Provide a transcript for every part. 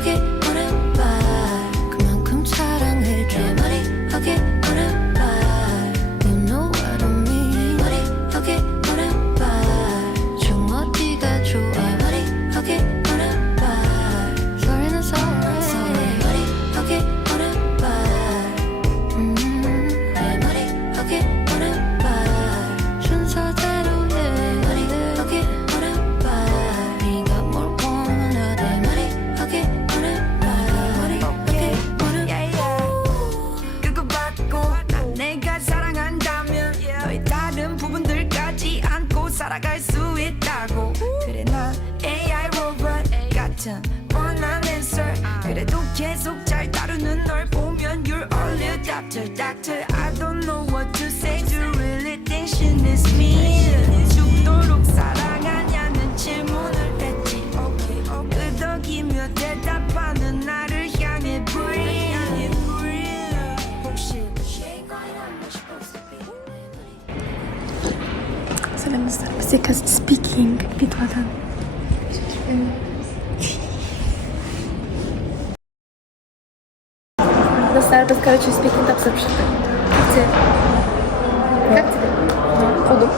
머리하게 오른발 그만큼 사랑해줘 머리하게 오른발 You know what I mean 머리하게 오른발 좀 어디가 좋아 머리하게 오른발 소리는 소리 머리하게 오른발 내 머리하게 오른발 순서대로 해 머리하게 오른발 네가 뭘 원하든 머리하게 오른발 머리하게 오른발 그거 받고 난 내가 사랑한다면 너의 다른 부분들까지 안고 살아갈 수 있다고 그래 난 AI 로봇 같은 뻔한 answer 그래도 계속 잘 다루는 널 보면 You're only a doctor I don't know what to say Do you really think she needs me 죽도록 사랑하냐는 질문을 했지 끄덕이며 대답하는 나를 향해 breathe 혹시 Selamlar. Physical speaking bitwadan. Достар, короче, speaking тапсырыпшықты. Как тебе? Кудым.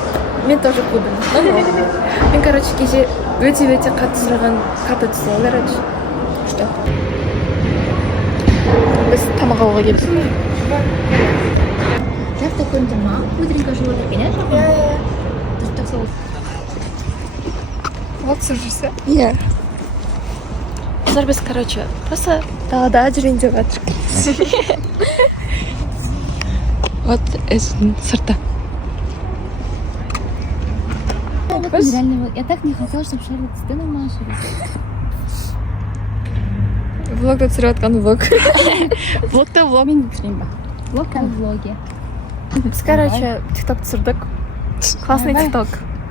Мен тоже кудым. Мен, короче, кеше өте қатты сұраған карта түсіріп, короче. Что? Біз тамақ алуға келдік. Завтра какой-нибудь мам, быстренько животик, конечно? Ты же так слово. Вот слушайся. Я. Қазір біз, короче, просто далада жүрейін деп жатырмық. Вот эсің сырта. Реально, я так не хотела, чтобы Шарлотт стыдно Маша. Влогта түсіріп жатқан влог. Влогта влог. Мен түсірейін ба? Влог как влоге. Біз, короче, тикток түсірдік. Классный тикток.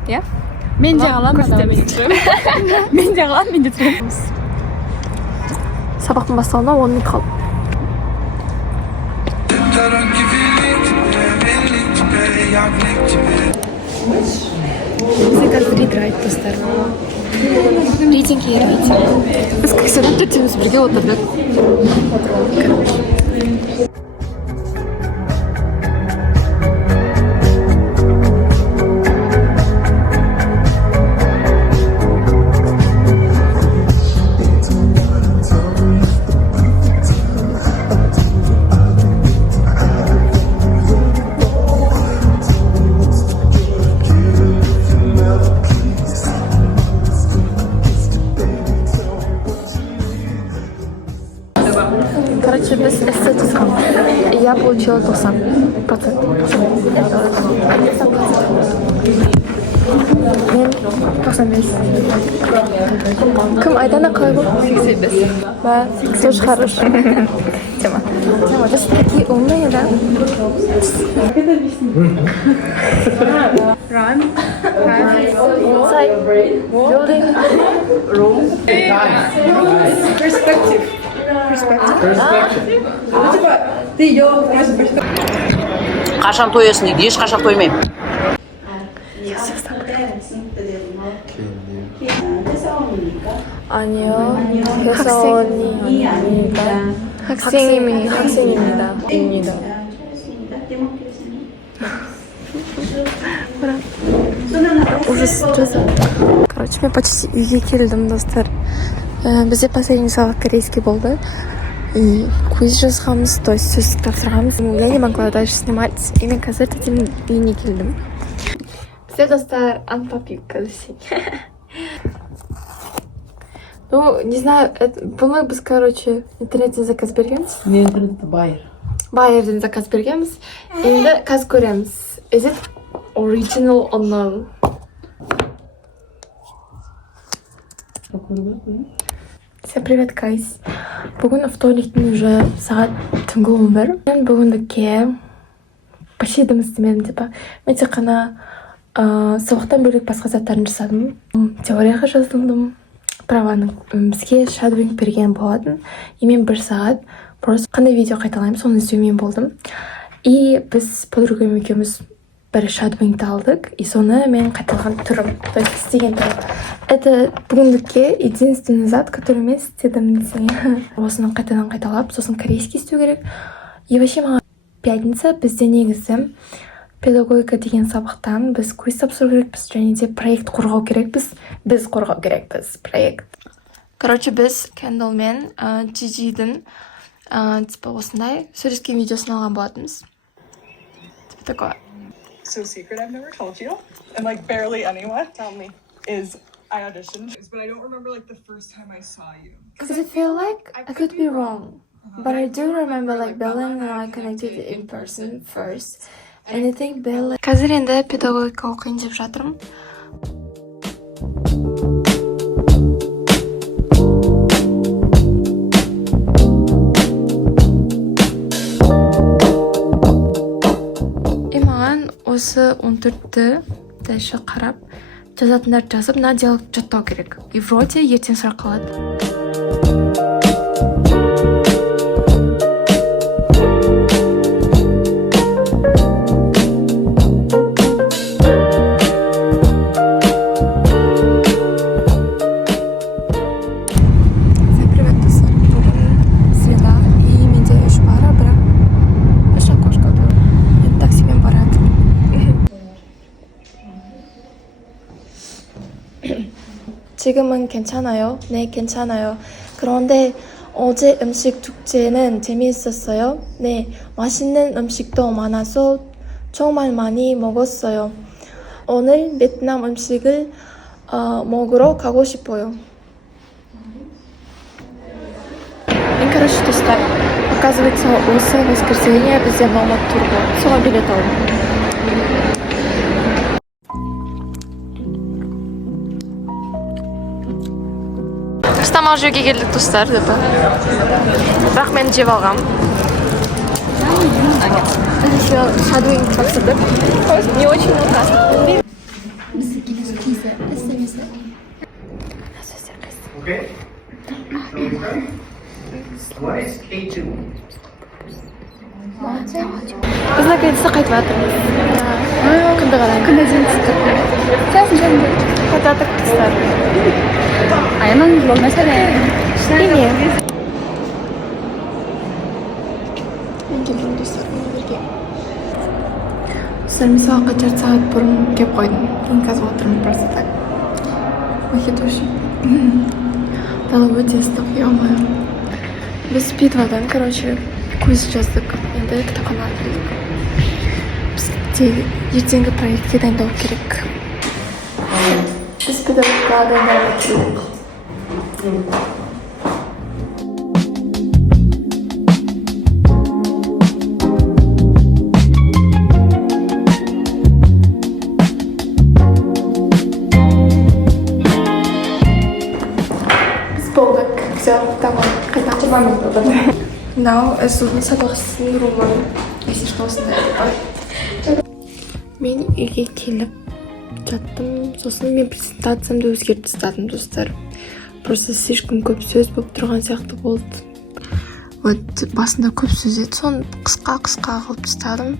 Я? Мен де аламын, Мен де аламын, мен де түсіремін. Сабақтың басталуына 10 минут қалды. Бізде қазір рейд достар. Рейтинг ермейді. Біз кісіден төртеміз бірге отырдық. Короче, без эстетика. Я получила 90%. Мен 95. Кім айдана қалай бұл? 85. Да, тоже хорош. Тема. Біз такие умные, да? Run. Inside. Building. Room. Perspective. Қашан тоясың дейді, ешқашан тоймаймын. 아니요, 회사원이 아닙니다. 학생입니다. Ужас. Короче, мен почти үйге келдім, достар. Бізде последний сабақ корейский болды. И квиз жазғанбыз, то есть сөздік тапсырғанбыз. Я не могла дальше снимать. И мен қазір тәтемнің үйіне келдім. Бізде, достар, анпапик қазір. Ну, не знаю, бұны біз, короче, интернеттен заказ бергенбіз. Не интернетті байыр. Байерден заказ бергенбіз. Енді қазір көреміз. Is it original or no? Всем привет, guys. Бүгін вторниктің уже сағат түнгі 11. Мен бүгіндікке почти дым істемедім, типа. Мен тек қана сабақтан бөлек басқа заттарын жасадым. Теорияға жаздым. Праваның бізге шадовинг берген болатын. И мен 1 сағат просто қандай видео қайталаймын, соны іздеумен болдым. И біз подругам екеуміз бір шадвингті алдық, и соны мен қайталаған түрім, то есть істеген түрім. Это бүгіндікке единственный зат, который мен істедім десең. Осыны қайтадан қайталап, сосын корейский істеу керек. И вообще маған пятница бізде негізі педагогика деген сабақтан біз квиз тапсыру керекпіз, және де проект қорғау керекпіз. Біз қорғау керекпіз проект. Короче, біз Кендалмен Джиджидің типа осындай сөйлескен видеосын алған болатынбыз. Типа такое. So secret I've never told you, and like barely anyone tell me, is I auditioned, but I don't remember like the first time I saw you. Because I feel like I could be wrong, but I do remember like Bella and I connected in person first, and I think Bella. Қазір енді педагогика оқиын деп жатырмын. Осы 14-ті дальше қарап, жазатындарды жазып, мына диалог жаттау керек. И вроде ертең сұрақ қалады. Всем привет, достар. Бүгін среда, и менде 3 бара, бірақ 3 окошко было. Это таксимен барады. 지금은 괜찮아요. 네, 괜찮아요. 그런데 어제 음식 축제는 재미있었어요. 네, 맛있는 음식도 많아서 정말 많이 먹었어요. 오늘 베트남 음식을 먹으러 가고 싶어요. Короче, достар. Оказывается, осы воскресенье бізде номад тур болады. Соған билет алдым. Тамақ жеуге келдік, достар, деп. Бірақ мен жеп алғам. Еще шадвинг тапсырдық. Не очень ужасно. Okay. What is K2? Біз наконец-то қайтып жатырмыз. Күнді қараймын. Күнді дейін түсті. Сәсін жөнді. Қайтадық, достар. Айман блог мәселе. Әне. Мен келдім, достар, өнерге. Достар, мен сабаққа 4 сағат бұрын кеп қойдым. Кейін қазір отырмын, просто так. Мохитоши. Дала өте ыстық, ё-моё. Біз питвадан, короче, квиз жаздық. Енді кітапханаға келдік. Бізде ертеңгі проектке дайындау керек. Biz pedagogikaga daynorlik kerak. Biz болдық. Все, tamam. Қайта құрмамыз болды. Now, судың сабақшысының романы. Если что, осындай. Мен үйге келіп жаттым, сосын мен презентациямды өзгертіп тастадым, достар. Просто слишком көп сөз болып тұрған сияқты болды. Вот басында көп сөз еді, соны қысқа қылып тастадым.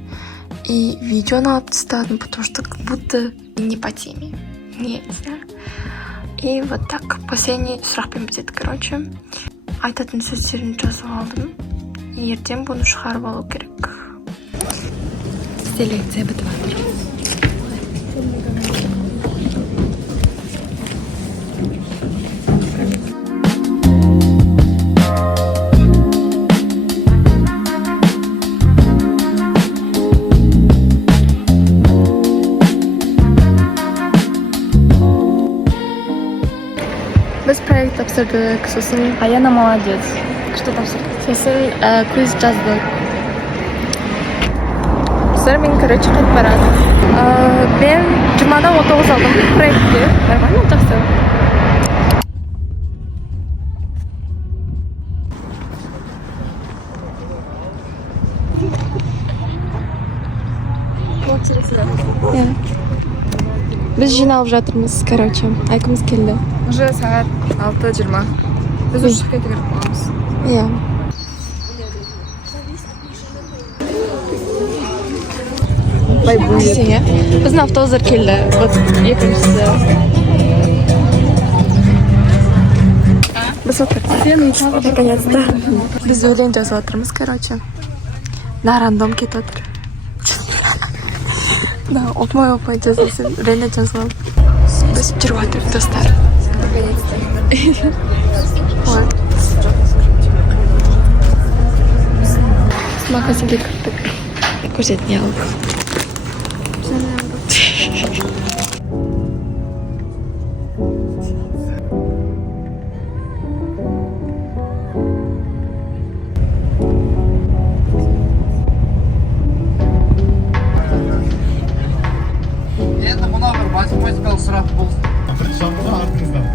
И видеоны алып тастадым, потому что как будто не по теме. Не знаю. И вот так последний сұрақпен бітеді, короче. Айтатын сөздерін жазып алдым. И ертең бұны шығарып алу керек. Бізде лекция бітіп жатыр. Біз проект тапсырдық, сосын Аяна молодец. Что тапсырдық? сосын квиз жаздық. Сосын мен, короче, қайтып барады. Мен 20-да 19 алдым проектке. Нормально, жақсы. Біз жиналып жатырмыз, короче. Айкымыз келді. Уже сағат 6:20. Біз уже шығып кету керек боламыз. Иә. Иә. Біздің автобустар келді. Вот екіншісі. Біз отырмыз. Наконец-то. Біз өлең жазып отырмыз, короче. На рандом кетіп отыр. Да, опмай жазылсын. Рене жазылып. Біз жүріп отырмыз, достар. Ой. Магазинге кірдік. Көрсетіне алып. Енді мына бір математикалық сұрақ болсын. Бірінші артыңыздан.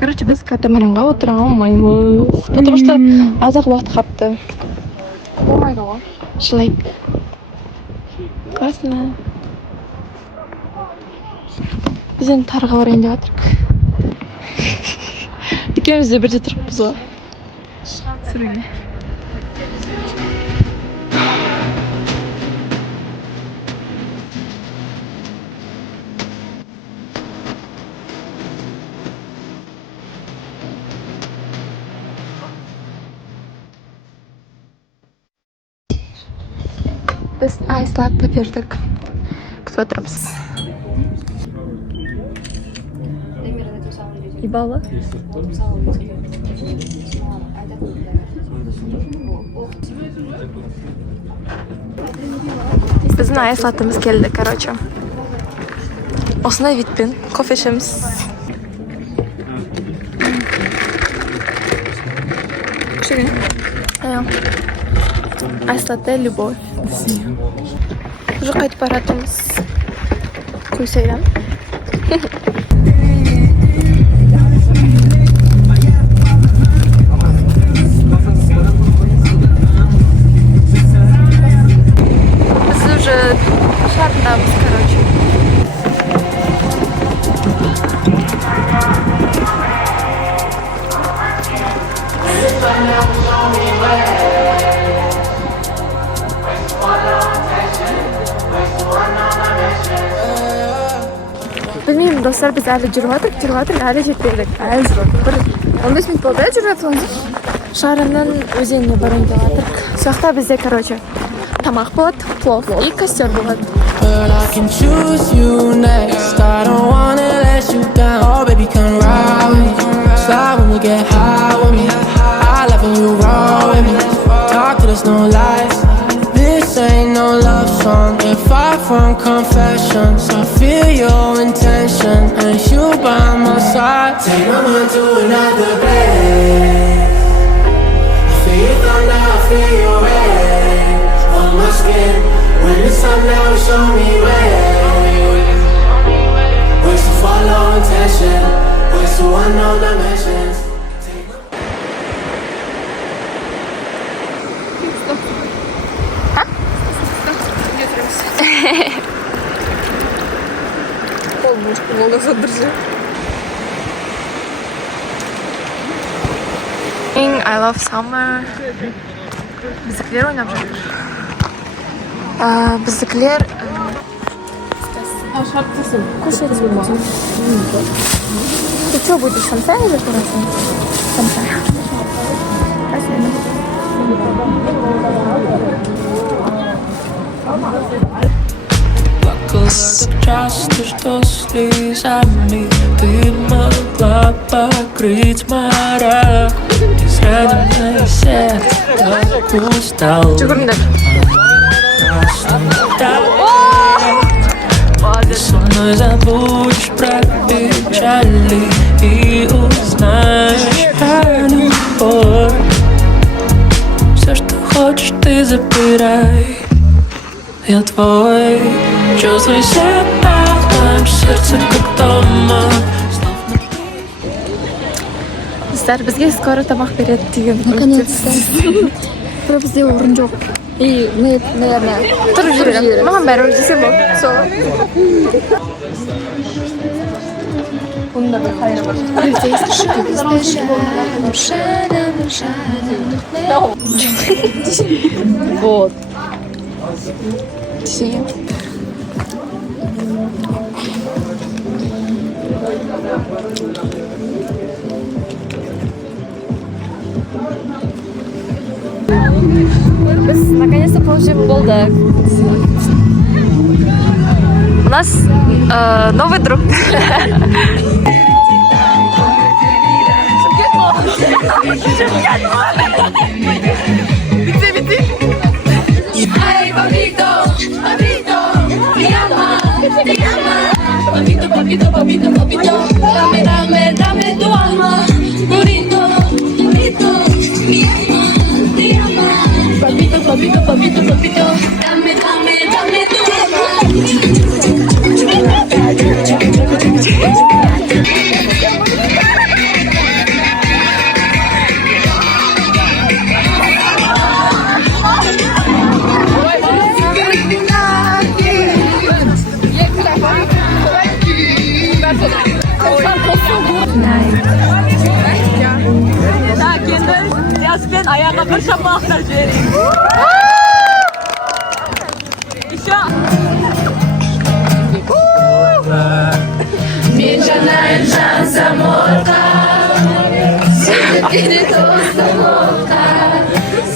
Короче, біз катамаранға отыра алмаймыз. Потому что аз-ақ уақыт қалыпты. Шылай. Классно. Біз енді тарға барайын деп жатырмық. Екеуміз де бірде тұрыппыз ғой. Сүріңе. Biz Iceland'da verdik. Күтіп отырмыз. Ибалы. Біздің Iceland'ымыз келді, короче. Осындай витпен кофе ішеміз. Кішігін. Iceland'да любовь. Уже қайтып баратымыз. Көсейден. Біз уже шартындамыз, короче. Білмеймін, достар, біз әлі жүріп әлі жетпедік. Бір 15 минут болды жүріп жатырмыз. Шарынның өзеніне барайын деп жатырмық. Соқта бізде, короче, тамақ болады, плов и костер болады. But I can choose you next. I don't wanna let you down. Oh, baby, come ride with me. Slide when we get high. heart. Take my mind to another place. I feel your thunder, I feel your rain on my skin. When it's up now, show me ways. Ways to follow intention, ways to unknown dimensions. I love summer. Bizimkiler oynayıp жатыр. Bizimkiler кушать будем. Ты что будешь, самса или кураса? Самса. Спасибо. Часто, что слезами ты могла покрыть моря. Израненное сердце так устал. Ты со мной забудешь про печали и узнаешь про любовь. Все, что хочешь, ты забирай. Я твой. Чувствуй себя в моем сердце, как дома. Bizlar bizga skoro tomoq beradi degan. Наконец-то. Biroq bizda o'rin yo'q. Наверное, Turib yuraman. Mаған bari desam bo'l. So'ra. Bunda bir xayr bor. Вот. Все. Biz наконец-то получим болдак. У нас новый друг. Ay, papito, papito, me llama, papito, papito, papito, papito, dame, dame, dame tu alma, burrito, burrito, mi alma, te llama, papito, papito, papito, papito, dame, dame, dame tu alma. Ayağına bir şapka vereceğim. Min janan jan zamorka, seni dostumka,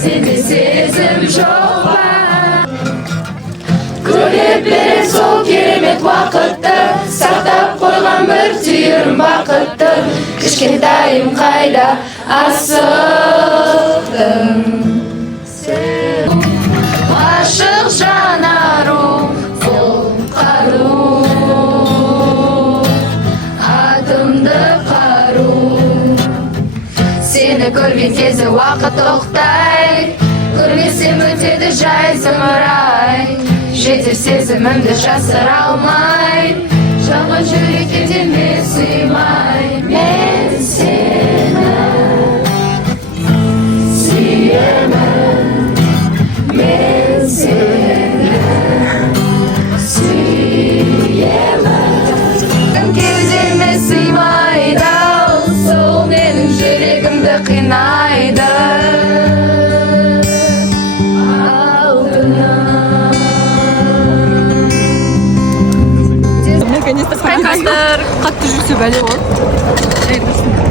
seni sezim jo'qa. Ko'rib beri sol keremet vaqtda, saqlab qo'ygan bir tiyim vaqtda, kichkintoyim qayda asıldım. Aşık janarum, karum, adımdı karum. Seni görgen kezi vaqt to'xtay, görmesem o'tadi joy zimray. Жетер сезімімді жасыра алмай, жалғыз жүрекке мен сыймай. Мен сені сүйемін, мен сені сүйемін. Кеудеме сыймайды, сол менің жүрегімді қинайды. қатты жүрсе бәле болады.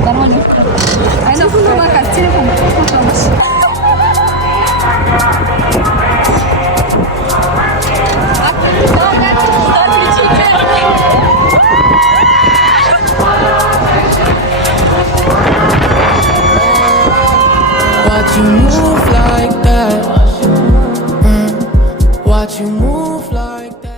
Нормально. Айна, телефон.